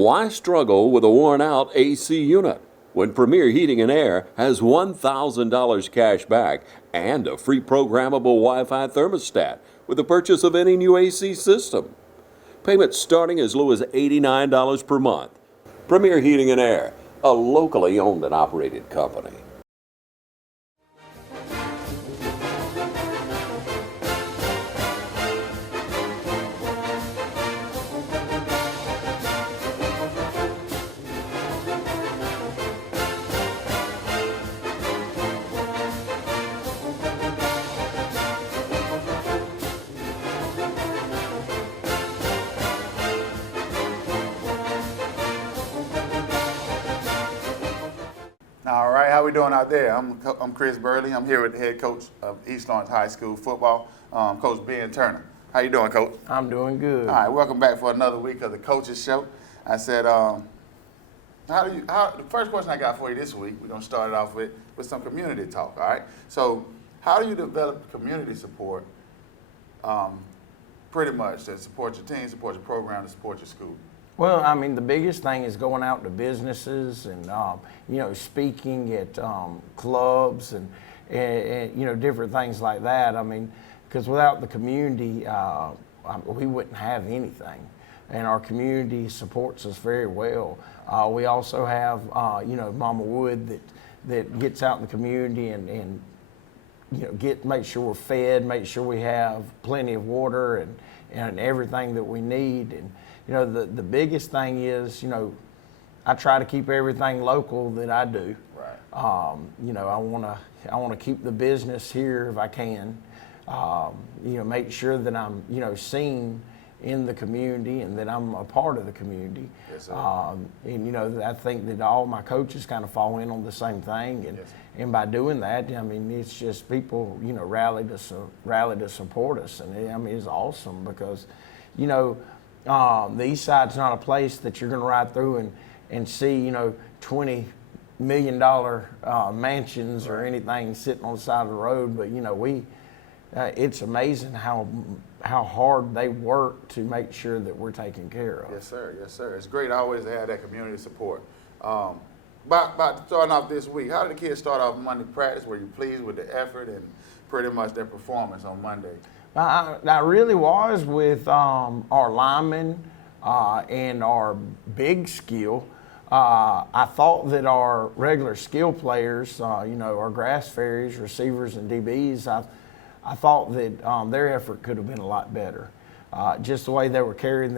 Why struggle with a worn-out AC unit when Premier Heating and Air has $1,000 cash back and a free programmable Wi-Fi thermostat with the purchase of any new AC system? Payments starting as low as $89 per month. Premier Heating and Air, a locally owned and operated company. All right, how we doing out there? I'm Chris Burley. I'm here with the head coach of East Lawrence High School football, Coach Ben Turner. How you doing, Coach? I'm doing good. All right, welcome back for another week of the Coaches Show. I said, the first question I got for you this week, we're gonna start it off with some community talk. All right. So, how do you develop community support, pretty much to support your team, support your program, to support your school? Well, I mean, the biggest thing is going out to businesses and, speaking at clubs and, different things like that. I mean, because without the community, we wouldn't have anything. And our community supports us very well. We also have, Mama Wood that gets out in the community and make sure we're fed, make sure we have plenty of water and everything that we need. And, the biggest thing is, I try to keep everything local that I do. Right. I want to keep the business here if I can. Make sure that I'm, seen in the community and that I'm a part of the community. Yes, sir. I think that all my coaches kind of fall in on the same thing. And, yes, and by doing that, I mean, it's just people, rally to support us. And it's awesome because, the East Side's not a place that you're going to ride through and see, $20 million mansions or anything sitting on the side of the road. But, it's amazing how hard they work to make sure that we're taken care of. Yes, sir. Yes, sir. It's great always to have that community support. About starting off this week, how did the kids start off Monday practice? Were you pleased with the effort and pretty much their performance on Monday? I really was with our linemen and our big skill. I thought that our regular skill players, our grass fairies, receivers, and DBs, I thought that their effort could have been a lot better. Just the way they were carrying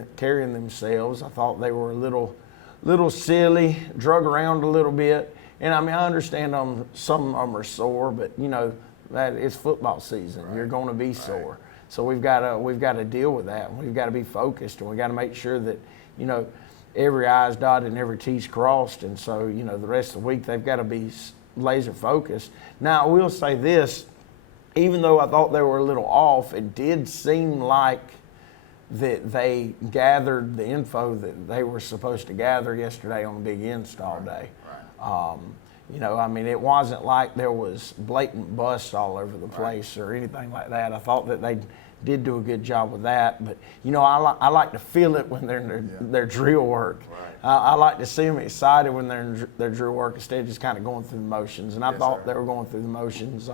themselves, I thought they were a little silly, drug around a little bit. And I mean, I understand some of them are sore, but that it's football season. Right. You're going to be sore. So we've got to deal with that. We've got to be focused, and we've got to make sure that every I's dotted and every T's crossed. And so the rest of the week they've got to be laser focused. Now I will say this, even though I thought they were a little off, it did seem like that they gathered the info that they were supposed to gather yesterday on the big install day. Right. It wasn't like there was blatant busts all over the place or anything like that. I thought that they did do a good job with that. But, I like to feel it when they're in their drill work. Right. I like to see them excited when they're in their drill work instead of just kind of going through the motions. And I thought they were going through the motions.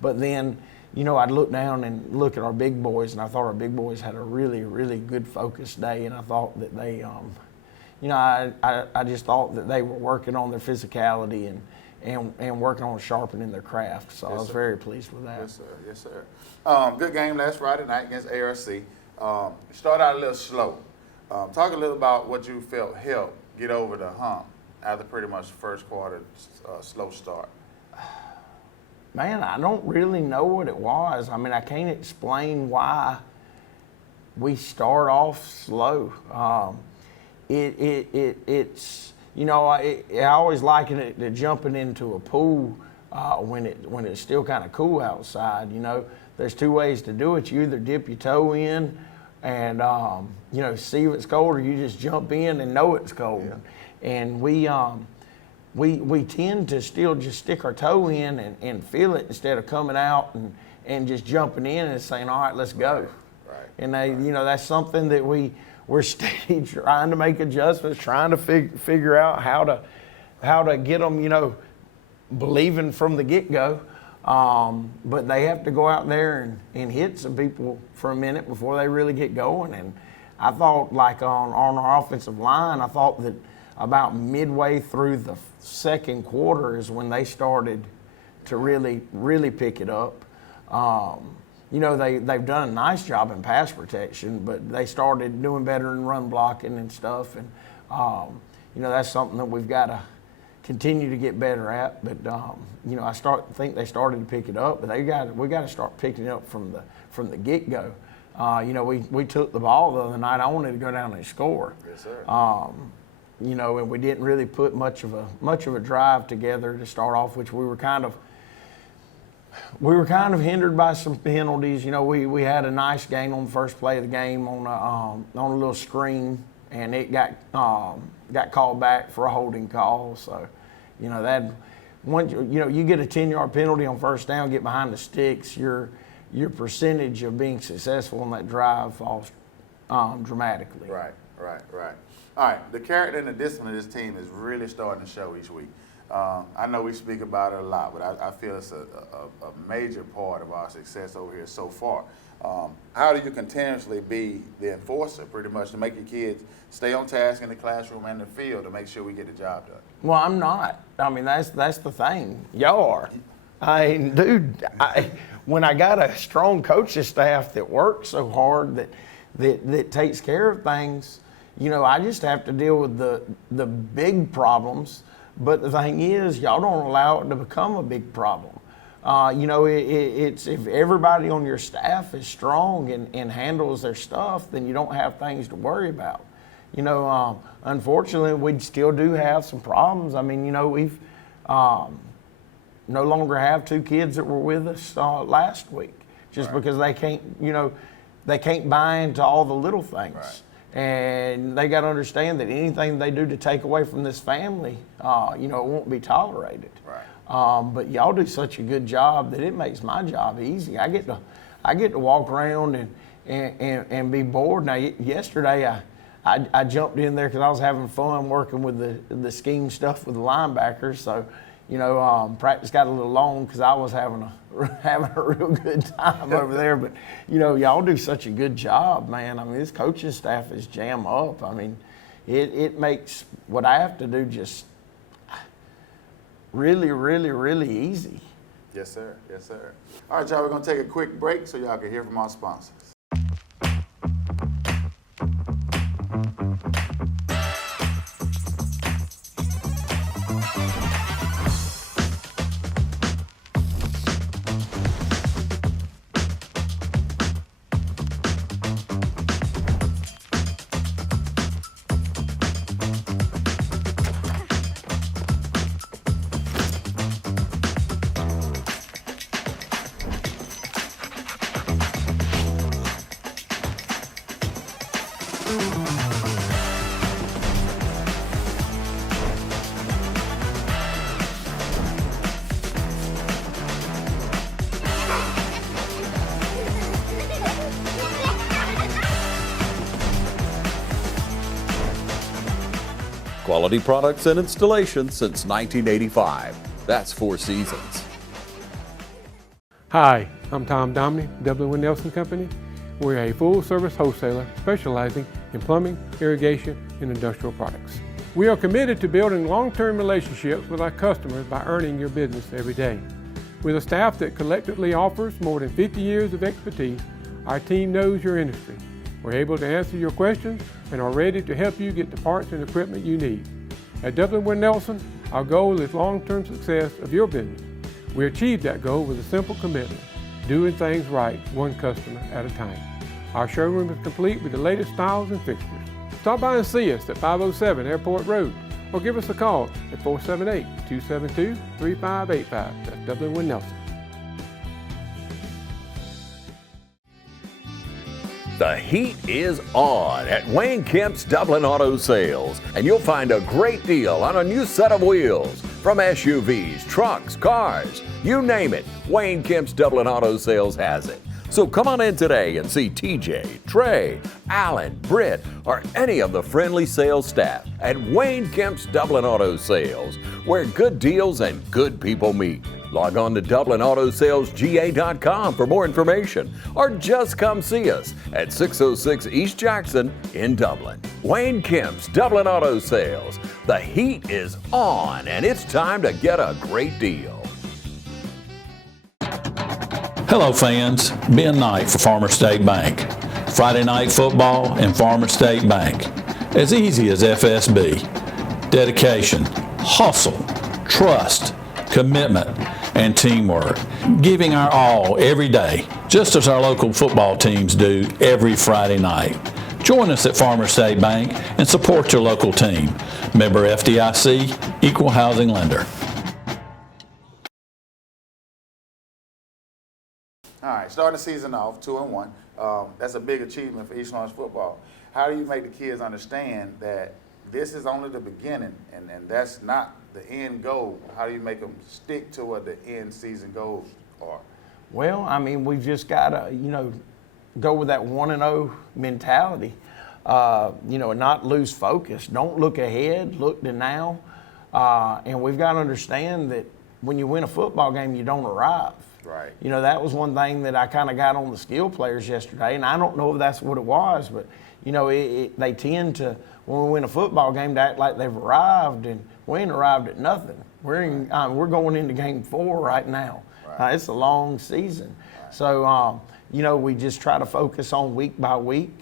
But then, I'd look down and look at our big boys, and I thought our big boys had a really, really good focused day. And I thought that they I just thought that they were working on their physicality and working on sharpening their craft. So I was very pleased with that. Yes, sir. Yes, sir. Good game last Friday night against ARC. Started out a little slow. Talk a little about what you felt helped get over the hump after pretty much first quarter slow start. Man, I don't really know what it was. I mean, I can't explain why we start off slow. It's I always liken it to jumping into a pool when it's still kind of cool outside. There's two ways to do it. You either dip your toe in and see if it's cold, or you just jump in and know it's cold. Yeah. And we tend to still just stick our toe in and feel it instead of coming out and just jumping in and saying, all right, let's go. Right. And that's something that we we're steady trying to make adjustments, trying to figure out how to get them, believing from the get-go. But they have to go out there and hit some people for a minute before they really get going. And I thought, like on our offensive line, I thought that about midway through the second quarter is when they started to really pick it up. They've done a nice job in pass protection, but they started doing better in run blocking and stuff. And, that's something that we've got to continue to get better at. But, I think they started to pick it up, but we got to start picking it up from the get-go. We took the ball the other night. I wanted to go down and score. Yes, sir. And we didn't really put much of a drive together to start off, which we were kind of hindered by some penalties. We had a nice gain on the first play of the game on a little screen, and it got called back for a holding call. So, that once you get a 10-yard penalty on first down, get behind the sticks, your percentage of being successful on that drive falls dramatically. Right. All right, the character and the discipline of this team is really starting to show each week. I know we speak about it a lot, but I feel it's a major part of our success over here so far. How do you continuously be the enforcer, pretty much, to make your kids stay on task in the classroom and the field to make sure we get the job done? Well, I'm not. I mean, that's the thing. Y'all are. I mean, dude, when I got a strong coaching staff that works so hard, that takes care of things, I just have to deal with the big problems. But the thing is, y'all don't allow it to become a big problem. It's if everybody on your staff is strong and handles their stuff, then you don't have things to worry about. Unfortunately, we still do have some problems. I mean, we've no longer have 2 kids that were with us last week just because they can't buy into all the little things. Right. And they got to understand that anything they do to take away from this family, it won't be tolerated. Right. But y'all do such a good job that it makes my job easy. I get to walk around and be bored. Now, yesterday I jumped in there because I was having fun working with the scheme stuff with the linebackers. So, practice got a little long because I was having a real good time over there. But, y'all do such a good job, man. I mean, this coaching staff is jam up. I mean, it makes what I have to do just really, really, really easy. Yes, sir. Yes, sir. All right, y'all, we're going to take a quick break so y'all can hear from our sponsors. Quality products and installations since 1985. That's 4 Seasons. Hi, I'm Tom Domney, W. Nelson Company. We're a full-service wholesaler specializing in plumbing, irrigation, and industrial products. We are committed to building long-term relationships with our customers by earning your business every day. With a staff that collectively offers more than 50 years of expertise, our team knows your industry. We're able to answer your questions and are ready to help you get the parts and equipment you need. At W. Nelson, our goal is long-term success of your business. We achieve that goal with a simple commitment, doing things right, one customer at a time. Our showroom is complete with the latest styles and fixtures. Stop by and see us at 507 Airport Road or give us a call at 478-272-3585. That's W. Nelson. The heat is on at Wayne Kemp's Dublin Auto Sales, and you'll find a great deal on a new set of wheels. From SUVs, trucks, cars, you name it, Wayne Kemp's Dublin Auto Sales has it. So come on in today and see TJ, Trey, Alan, Britt, or any of the friendly sales staff at Wayne Kemp's Dublin Auto Sales, where good deals and good people meet. Log on to DublinAutoSalesGA.com for more information, or just come see us at 606 East Jackson in Dublin. Wayne Kemp's Dublin Auto Sales. The heat is on, and it's time to get a great deal. Hello fans, Ben Knight for Farmers State Bank. Friday night football and Farmers State Bank. As easy as FSB. Dedication, hustle, trust, commitment, and teamwork. Giving our all every day, just as our local football teams do every Friday night. Join us at Farmers State Bank and support your local team. Member FDIC, Equal Housing Lender. All right, starting the season off 2-1. That's a big achievement for East Lawrence football. How do you make the kids understand that this is only the beginning and that's not the end goal? How do you make them stick to what the end season goals are? Well, I mean, we've just got to, go with that 1-0 mentality, and not lose focus. Don't look ahead, look to now. And we've got to understand that when you win a football game, you don't arrive. Right. That was one thing that I kind of got on the skill players yesterday, and I don't know if that's what it was, but, they tend to, when we win a football game, to act like they've arrived, and we ain't arrived at nothing. We're going into game 4 right now. Right. It's a long season. Right. So, we just try to focus on week by week,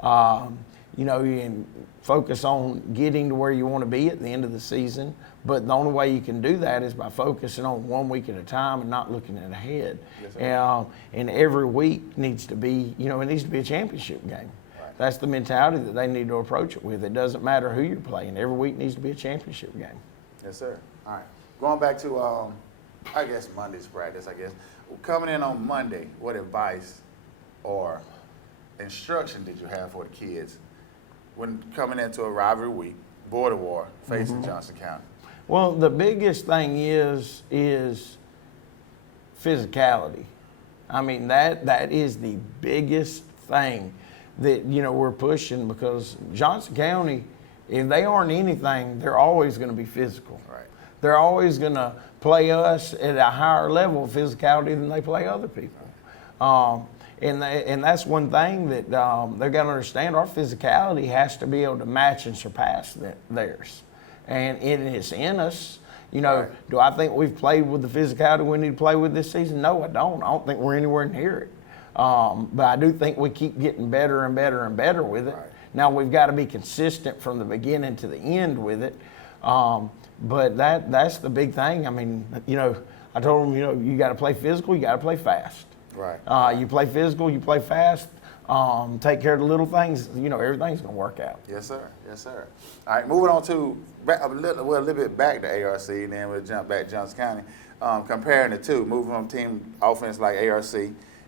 and focus on getting to where you want to be at the end of the season. But the only way you can do that is by focusing on 1 week at a time and not looking ahead. Yes, and every week needs to be, it needs to be a championship game. Right. That's the mentality that they need to approach it with. It doesn't matter who you're playing. Every week needs to be a championship game. Yes, sir. All right. Going back to, Monday's practice, Coming in on Monday, what advice or instruction did you have for the kids when coming into a rivalry week, border war, facing Johnson County? Well, the biggest thing is physicality. I mean, that is the biggest thing that, we're pushing, because Johnson County, if they aren't anything, they're always going to be physical. Right. They're always going to play us at a higher level of physicality than they play other people. And that's one thing that they've got to understand. Our physicality has to be able to match and surpass theirs. And it's in us. Right. Do I think we've played with the physicality we need to play with this season? No, I don't. I don't think we're anywhere near it. But I do think we keep getting better and better and better with it. Right. Now, we've got to be consistent from the beginning to the end with it. But that's the big thing. I mean, I told them, you got to play physical, you got to play fast. Right. You play physical, you play fast, take care of the little things, everything's going to work out. Yes, sir. Yes, sir. All right, moving on to a little bit back to ARC, and then we'll jump back to Johnson County. Comparing the two, moving from team offense like ARC,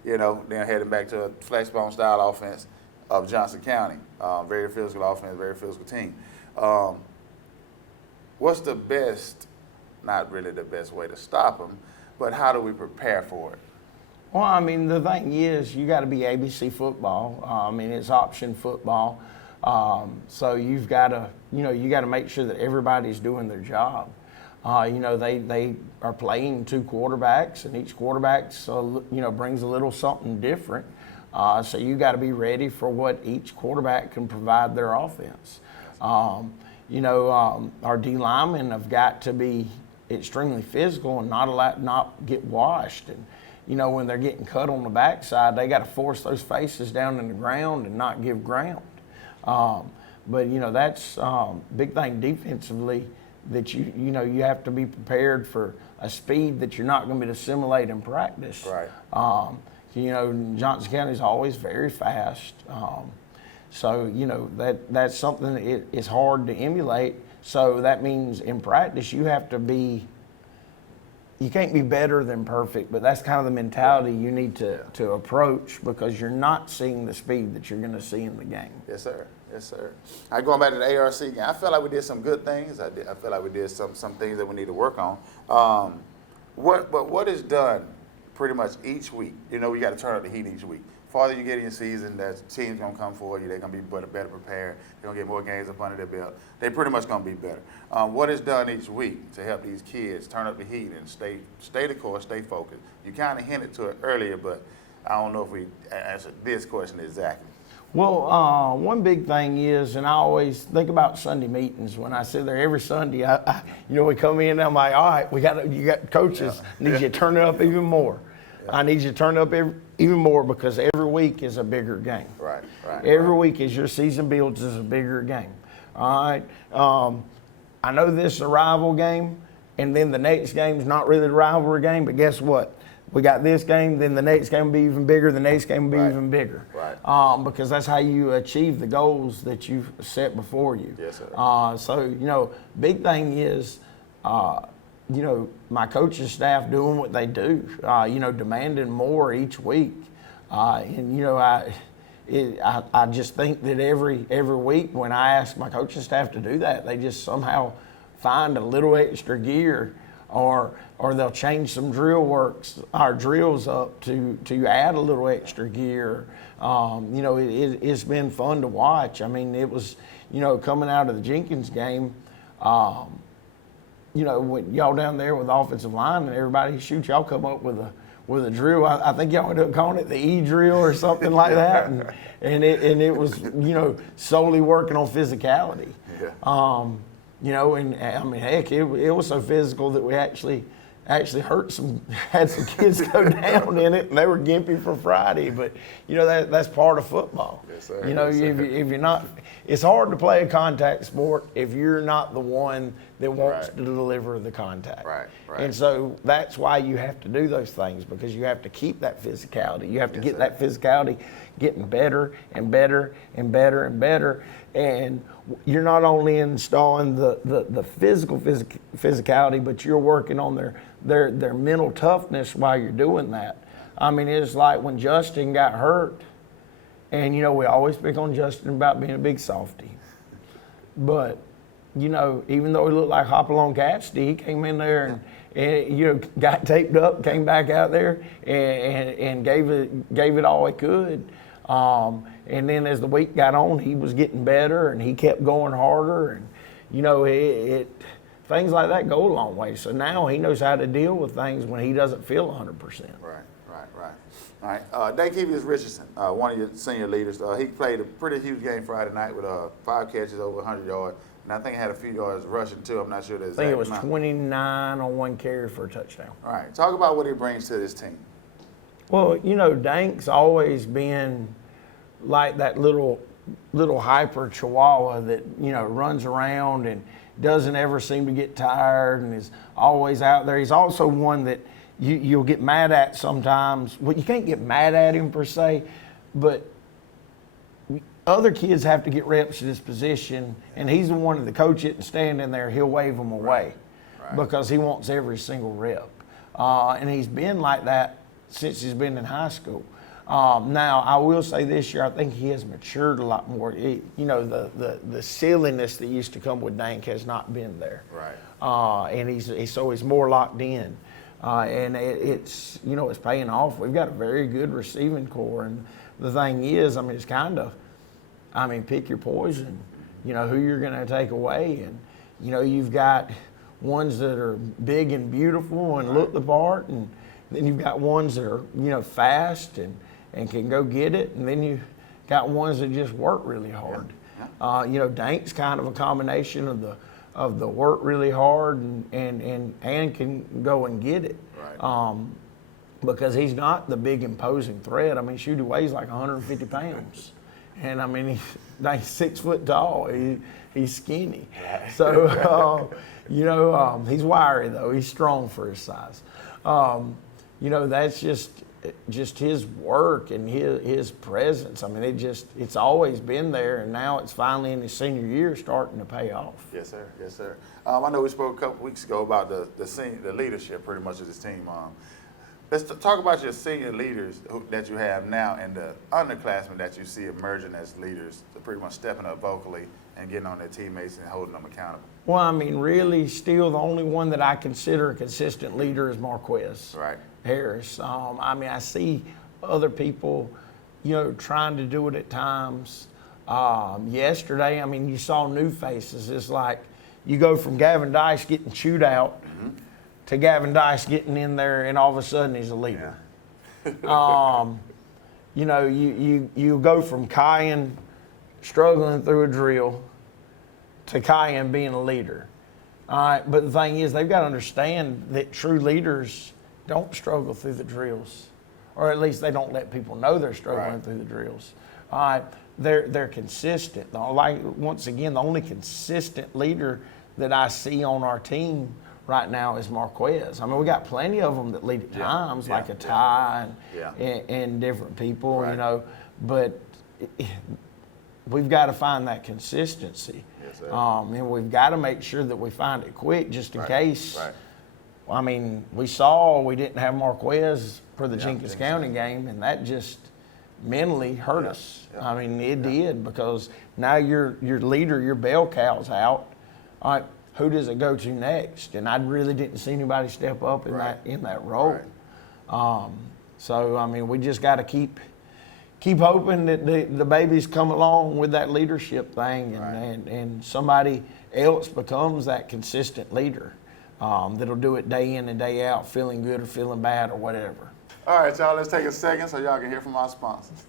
then heading back to a flexbone style offense of Johnson County. Very physical offense, very physical team. What's the best, not really the best way to stop them, but how do we prepare for it? Well, I mean, the thing is, you got to be ABC football. It's option football. So you've got to, you got to make sure that everybody's doing their job. They are playing 2 quarterbacks, and each quarterback, brings a little something different. So you got to be ready for what each quarterback can provide their offense. Our D linemen have got to be extremely physical and not get washed. And when they're getting cut on the backside, they got to force those faces down in the ground and not give ground. But that's big thing defensively, that you have to be prepared for a speed that you're not going to be able to assimilate in practice. Right. Johnson County is always very fast. So that's something that is hard to emulate. So that means in practice you can't be better than perfect, but that's kind of the mentality you need to approach, because you're not seeing the speed that you're going to see in the game. Yes, sir. Yes, sir. Going back to the ARC game, I feel like we did some good things. I feel like we did some things that we need to work on. What is done pretty much each week. You know, we got to turn up the heat each week. Farther you get in your season, that team's gonna come for you. They're gonna be better prepared. They're gonna get more games up under their belt. They're pretty much gonna be better. What is done each week to help these kids turn up the heat and stay the course, stay focused? You kind of hinted to it earlier, but I don't know if we answered this question exactly. Well, one big thing is, and I always think about Sunday meetings. When I sit there every Sunday, we come in and I'm like, all right, you got coaches, need you to turn it up even more. I need you to turn it up even more because every week is a bigger game. Right. Every week as your season builds is a bigger game. All right. I know this is a rival game, and then the next game is not really the rivalry game, but guess what? We got this game, then the next game will be even bigger, the next game will be even bigger. Right. Because that's how you achieve the goals that you've set before you. Yes, sir. So, big thing is, my coaching staff doing what they do, demanding more each week. I just think that every week when I ask my coaching staff to do that, they just somehow find a little extra gear, or they'll change some drills up to add a little extra gear. It's been fun to watch. I mean, it was, coming out of the Jenkins game, when y'all down there with the offensive line and everybody shoot, y'all come up with a drill. I think y'all ended up calling it the E drill or something like that, and it was solely working on physicality. Heck, it was so physical that we actually had some kids go down in it, and they were gimpy for Friday. But that's part of football. Yes, sir. If you're not, it's hard to play a contact sport if you're not the one that wants to deliver the contact. Right. And so that's why you have to do those things, because you have to keep that physicality. You have to get that physicality getting better and better and better and better. And you're not only installing the physical physicality, but you're working on their mental toughness while you're doing that. I mean, it's like when Justin got hurt, and we always pick on Justin about being a big softy. But, even though he looked like Hopalong Cassidy, he came in there and got taped up, came back out there and gave it all he could. And then as the week got on, he was getting better and he kept going harder, and things like that go a long way. So now he knows how to deal with things when he doesn't feel 100%. Right. All right. Dakevius Richardson, one of your senior leaders, he played a pretty huge game Friday night with 5 catches over 100 yards, and I think he had a few yards rushing too. I'm not sure the exact I think it was amount. 29 on 1 carry for a touchdown. All right. Talk about what he brings to this team. Well, Dank's always been like that little hyper chihuahua that, runs around and doesn't ever seem to get tired and is always out there. He's also one that you'll get mad at sometimes. Well, you can't get mad at him per se, but other kids have to get reps in his position, and he's the one that coach it and stand in there, he'll wave them away because he wants every single rep. And he's been like that since he's been in high school. Now, I will say this year, I think he has matured a lot more. The silliness that used to come with Dank has not been there. Right. And he's more locked in. And it's paying off. We've got a very good receiving core. And the thing is, it's kind of, pick your poison, who you're going to take away. And, you've got ones that are big and beautiful and look the part. And then you've got ones that are, fast and can go get it. And then you've got ones that just work really hard. Dank's kind of a combination of the work really hard and can go and get it. Right. Because he's not the big imposing threat. He weighs like 150 pounds. And he's 6 foot tall. He's skinny. So, he's wiry though. He's strong for his size. That's just his work and his presence. It's always been there, and now it's finally in his senior year starting to pay off. Yes, sir. I know we spoke a couple weeks ago about the leadership pretty much of this team. Let's talk about your senior leaders that you have now and the underclassmen that you see emerging as leaders, pretty much stepping up vocally and getting on their teammates and holding them accountable. Well, really, still the only one that I consider a consistent leader is Marquez. Right. Harris. I mean, I see other people, trying to do it at times. Yesterday, I mean, you saw new faces. It's like you go from Gavin Dice getting chewed out to Gavin Dice getting in there, and all of a sudden he's a leader. You go from Kyan struggling through a drill to Kyan being a leader. All right, but the thing is, they've got to understand that true leaders don't struggle through the drills, or at least they don't let people know they're struggling through the drills. All right, they're consistent. Like, once again, the only consistent leader that I see on our team right now is Marquez. I mean, we got plenty of them that lead at times, like a Ty and different people, but we've got to find that consistency. Yes, sir. And we've got to make sure that we find it quick, just in case. Right. I mean, we didn't have Marquez for the Jenkins County game, and that just mentally hurt us. I mean, it did, because now your leader, your bell cow's out. All right, who does it go to next? And I really didn't see anybody step up in that role. Right. So I mean, we just got to keep hoping that the babies come along with that leadership thing, and somebody else becomes that consistent leader that'll do it day in and day out, feeling good or feeling bad or whatever. All right, y'all, let's take a second so y'all can hear from our sponsors.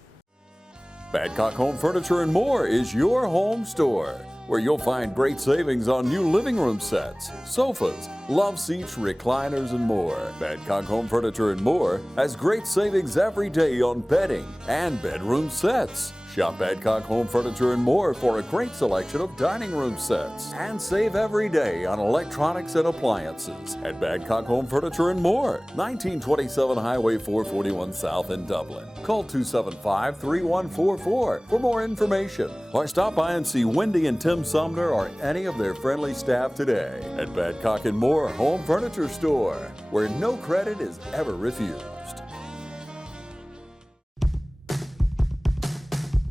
Badcock Home Furniture and More is your home store, where you'll find great savings on new living room sets, sofas, love seats, recliners, and more. Badcock Home Furniture and More has great savings every day on bedding and bedroom sets. Shop Badcock Home Furniture and More for a great selection of dining room sets, and save every day on electronics and appliances at Badcock Home Furniture and More, 1927 Highway 441 South in Dublin. Call 275-3144 for more information, or stop by and see Wendy and Tim Sumner or any of their friendly staff today at Badcock and More Home Furniture Store, where no credit is ever refused.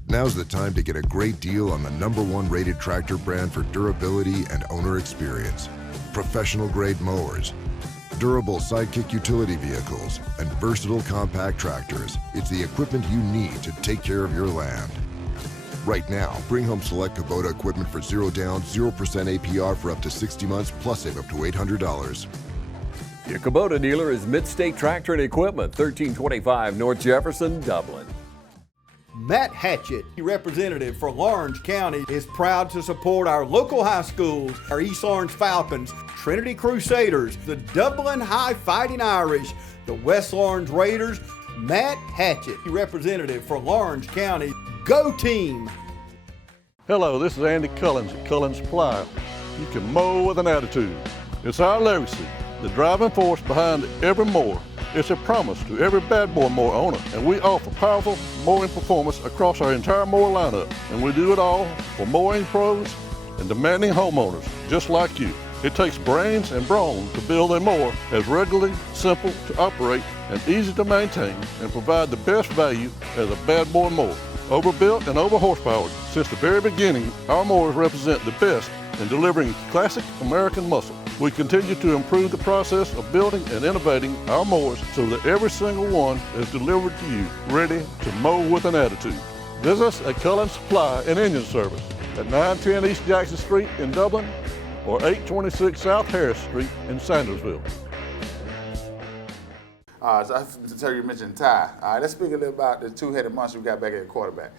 Now's the time to get a great deal on the #1 rated tractor brand for durability and owner experience. Professional grade mowers, durable sidekick utility vehicles, and versatile compact tractors. It's the equipment you need to take care of your land. Right now, bring home select Kubota equipment for 0 down, 0% APR for up to 60 months, plus save up to $800. Your Kubota dealer is Mid-State Tractor and Equipment, 1325 North Jefferson, Dublin. Matt Hatchett, representative for Lawrence County, is proud to support our local high schools, our East Lawrence Falcons, Trinity Crusaders, the Dublin High Fighting Irish, the West Lawrence Raiders. Matt Hatchett, representative for Lawrence County. Go team! Hello, this is Andy Cullins at Cullins Supply. You can mow with an attitude. It's our legacy, the driving force behind every mower. It's a promise to every Bad Boy mower owner, and we offer powerful mowing performance across our entire mower lineup. And we do it all for mowing pros and demanding homeowners just like you. It takes brains and brawn to build a mower as regularly, simple to operate, and easy to maintain, and provide the best value as a Bad Boy mower. Overbuilt and over horsepowered, since the very beginning, our mowers represent the best in delivering classic American muscle. We continue to improve the process of building and innovating our mowers so that every single one is delivered to you ready to mow with an attitude. Visit us at Cullins Supply and Engine Service at 910 East Jackson Street in Dublin or 826 South Harris Street in Sandersville. So you mentioned Ty. All right, let's speak a little about the two-headed monster we got back at quarterback.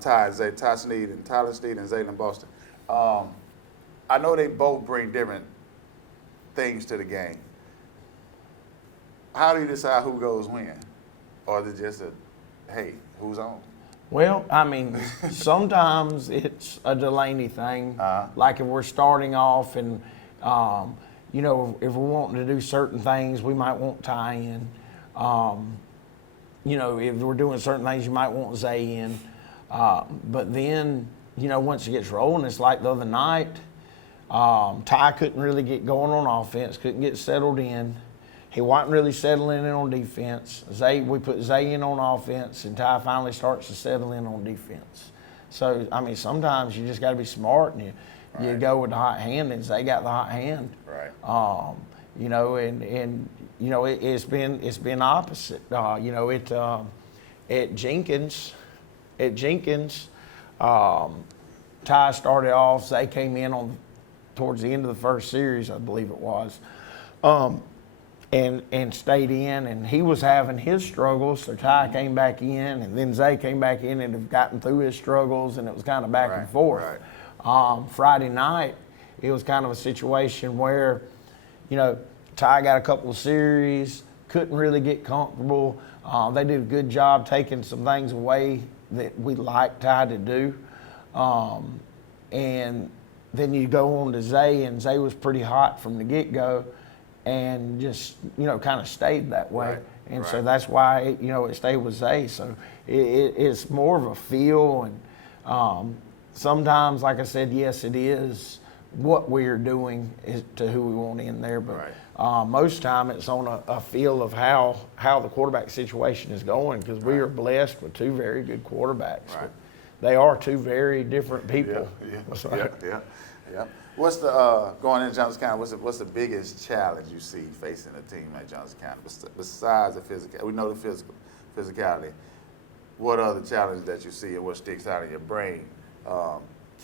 Ty Sneed and Tyler Sneed and Zaylen Boston. I know they both bring different things to the game. How do you decide who goes when? Or is it just hey, who's on? Well, I mean, sometimes it's a Delaney thing. Like if we're starting off and, if we're wanting to do certain things, we might want Ty in. If we're doing certain things, you might want Zay in. But then, once it gets rolling, it's like the other night, Ty couldn't really get going on offense, couldn't get settled in. He wasn't really settling in on defense. We put Zay in on offense, and Ty finally starts to settle in on defense. So, I mean, sometimes you just got to be smart, and you go with the hot hand, and Zay got the hot hand. Right. you know, and you know, it's been opposite. You know, at Jenkins, Ty started off. They came in towards the end of the first series, I believe it was, and stayed in. And he was having his struggles, so Ty came back in, and then Zay came back in and have gotten through his struggles, and it was kind of back and forth. Friday night, it was kind of a situation where, you know, Ty got a couple of series, couldn't really get comfortable. They did a good job taking some things away that we like Ty to do. And then you go on to Zay, and Zay was pretty hot from the get-go and just, you know, kind of stayed that way. So that's why, you know, it stayed with Zay. So it's more of a feel. And sometimes, like I said, yes, it is what we're doing is to who we want in there. But most time it's on a feel of how the quarterback situation is going, because we are blessed with two very good quarterbacks. They are two very different people. Yeah. What's the going into Johnson County? What's the biggest challenge you see facing a team like Johnson County besides the physical? We know the physicality. What other challenges that you see, and what sticks out in your brain?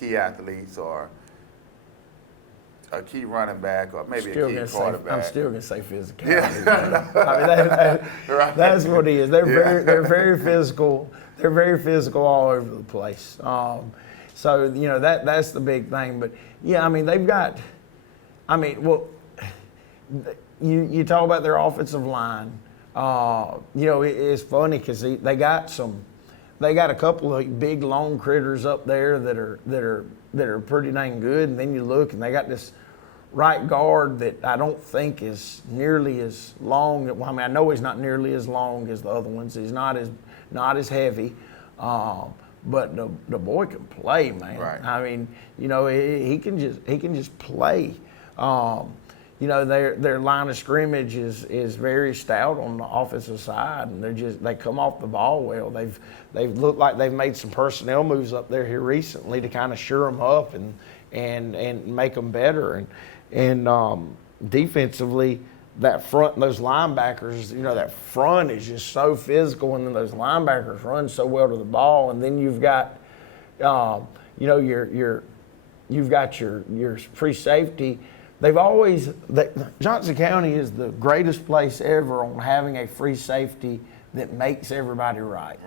Key athletes, or a key running back, or maybe a key quarterback. I'm still gonna say physicality. I mean, that's what it is. They're very physical. They're very physical all over the place. So you know that's the big thing. But yeah, I mean they've got. I mean, well, you talk about their offensive line. You know, it's funny because they got a couple of big long critters up there that are pretty dang good, and then you look and they got this right guard that I don't think is nearly as long. Well, I mean, I know he's not nearly as long as the other ones. He's not as heavy, but the boy can play, man. I mean, you know, he can just play. You know, their line of scrimmage is very stout on the offensive side, and they come off the ball well. They've looked like they've made some personnel moves up there here recently to kind of shore them up and make them better. And defensively, that front, those linebackers, you know, that front is just so physical, and then those linebackers run so well to the ball, and then you've got, you know, you've got your free safety. Johnson County is the greatest place ever on having a free safety that makes everybody right.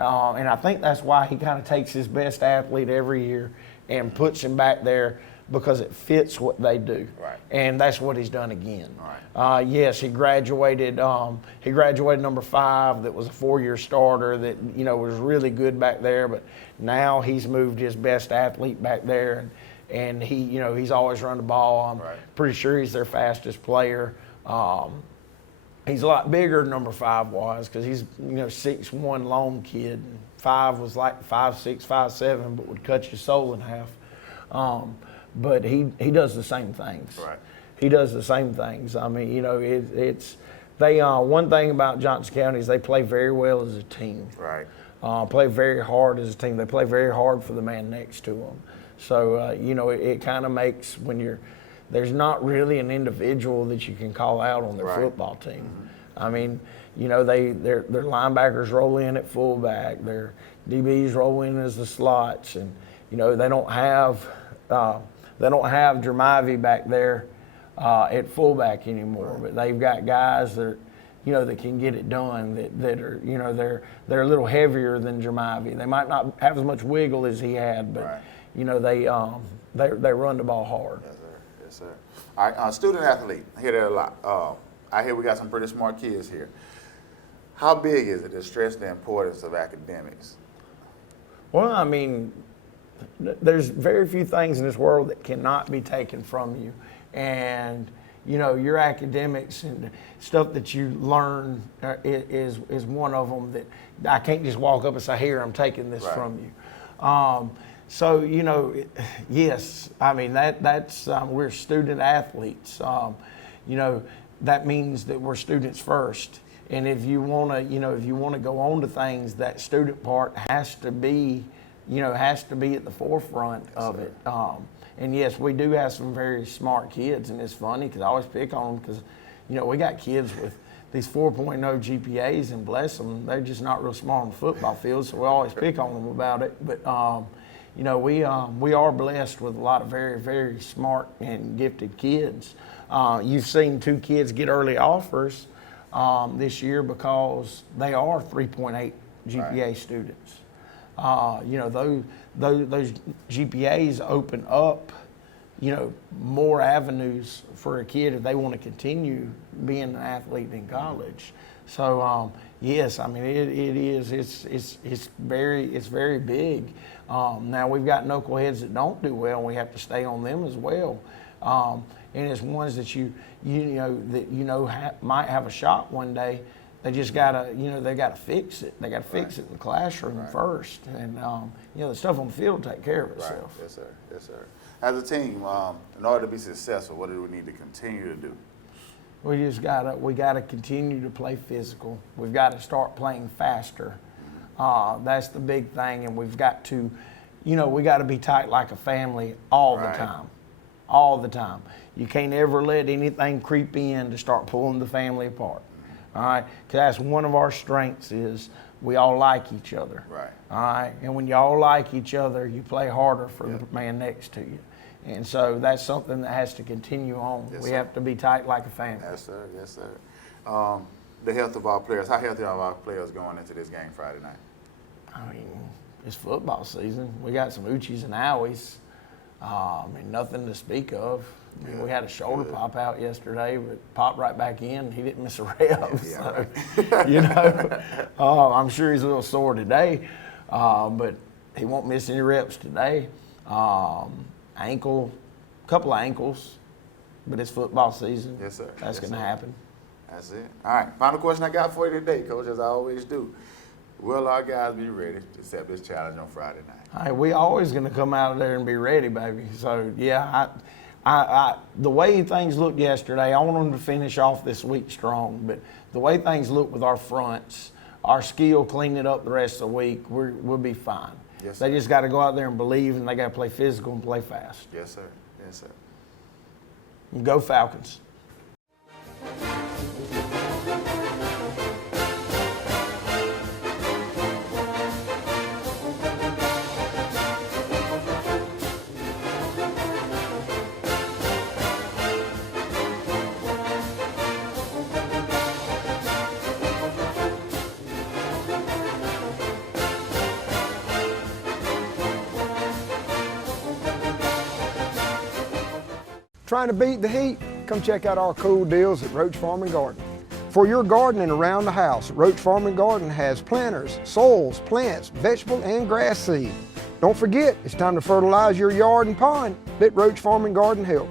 And I think that's why he kind of takes his best athlete every year and puts him back there, because it fits what they do. And that's what he's done again. Yes, he graduated number 5, that was a 4-year starter that, you know, was really good back there, but now he's moved his best athlete back there, and he, you know, he's always run the ball. I'm pretty sure he's their fastest player. He's a lot bigger than number 5 was, because he's, you know, 6'1" long kid. 5 was like 5'6", 5'7", but would cut your soul in half. But he does the same things. He does the same things. I mean, you know, they one thing about Johnson County is they play very well as a team. Play very hard as a team. They play very hard for the man next to them. So you know, it kind of makes there's not really an individual that you can call out on their football team. I mean, you know, their linebackers roll in at fullback, their DBs roll in as the slots, and you know they don't have Jermivey back there at fullback anymore. But they've got guys that, you know, that can get it done. That are, you know, they're a little heavier than Jermivey. They might not have as much wiggle as he had, but you know they run the ball hard. Yes, sir. All right, student athlete. I hear that a lot. I hear we got some pretty smart kids here. How big is it to stress the importance of academics? Well, I mean, there's very few things in this world that cannot be taken from you. And, you know, your academics and stuff that you learn is one of them that I can't just walk up and say, here, I'm taking this from you. So, you know, yes, I mean, that's we're student athletes. You know, that means that we're students first. And if you want to go on to things, that student part has to be at the forefront of it. And yes, we do have some very smart kids, and it's funny because I always pick on them because, you know, we got kids with these 4.0 GPAs, and bless them, they're just not real smart on the football field, so we always pick on them about it. But, you know, we are blessed with a lot of very, very smart and gifted kids. You've seen 2 kids get early offers this year because they are 3.8 GPA students. You know, those GPAs open up, you know, more avenues for a kid if they want to continue being an athlete in college. So yes, I mean it's very big. Now we've got knuckleheads that don't do well, and we have to stay on them as well. And it's ones that you might have a shot one day. They just gotta, you know, they gotta fix it. They gotta fix it in the classroom first, and you know, the stuff on the field will take care of itself. Yes, sir. Yes, sir. As a team, in order to be successful, what do we need to continue to do? We gotta continue to play physical. We've got to start playing faster. That's the big thing, and we've got to, you know, we got to be tight like a family all the time. All the time. You can't ever let anything creep in to start pulling the family apart. All right, because that's one of our strengths is we all like each other. Right. All right, and when you all like each other, you play harder for the man next to you. And so that's something that has to continue on. Yes, we sir. have to be tight like a family. Yes, sir. Yes, sir. The health of our players. How healthy are our players going into this game Friday night? I mean, it's football season. We got some Uchis and Owies. I mean, nothing to speak of. I mean, we had a shoulder pop out yesterday, but popped right back in. He didn't miss a rep. So, you know, I'm sure he's a little sore today, but he won't miss any reps today. Couple of ankles, but it's football season. Yes, sir. That's going to happen. That's it. All right. Final question I got for you today, Coach, as I always do. Will our guys be ready to accept this challenge on Friday night? Hey, we always going to come out of there and be ready, baby. So, yeah, the way things looked yesterday, I want them to finish off this week strong. But the way things look with our fronts, our skill, clean it up the rest of the week, we'll be fine. Yes, they sir. just got to go out there and believe, and they got to play physical and play fast. Yes, sir. Yes, sir. And go Falcons. Trying to beat the heat? Come check out our cool deals at Roach Farm and Garden. For your garden and around the house, Roach Farm and Garden has planters, soils, plants, vegetable, and grass seed. Don't forget, it's time to fertilize your yard and pond. Let Roach Farm and Garden help.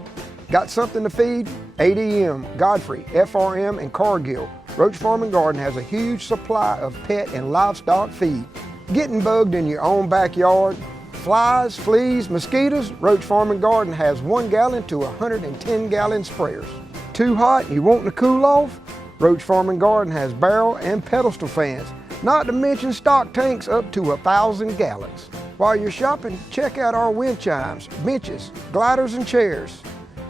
Got something to feed? ADM, Godfrey, FRM, and Cargill. Roach Farm and Garden has a huge supply of pet and livestock feed. Getting bugged in your own backyard? Flies, fleas, mosquitoes, Roach Farm and Garden has 1 gallon to 110 gallon sprayers. Too hot and you wanting to cool off? Roach Farm and Garden has barrel and pedestal fans, not to mention stock tanks up to 1,000 gallons. While you're shopping, check out our wind chimes, benches, gliders, and chairs.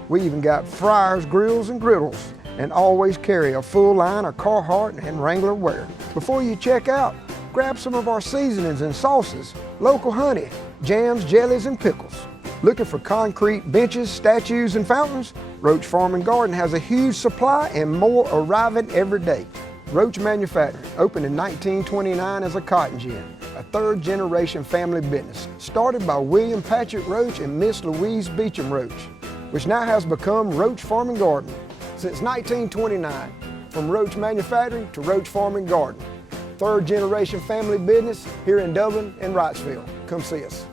We even got fryers, grills, and griddles, and always carry a full line of Carhartt and Wrangler wear. Before you check out, grab some of our seasonings and sauces, local honey, jams, jellies, and pickles. Looking for concrete benches, statues, and fountains? Roach Farm and Garden has a huge supply and more arriving every day. Roach Manufacturing opened in 1929 as a cotton gin, a 3rd-generation family business, started by William Patrick Roach and Miss Louise Beecham Roach, which now has become Roach Farm and Garden. Since 1929, from Roach Manufacturing to Roach Farm and Garden. 3rd-generation family business here in Dublin and Wrightsville. Come see us.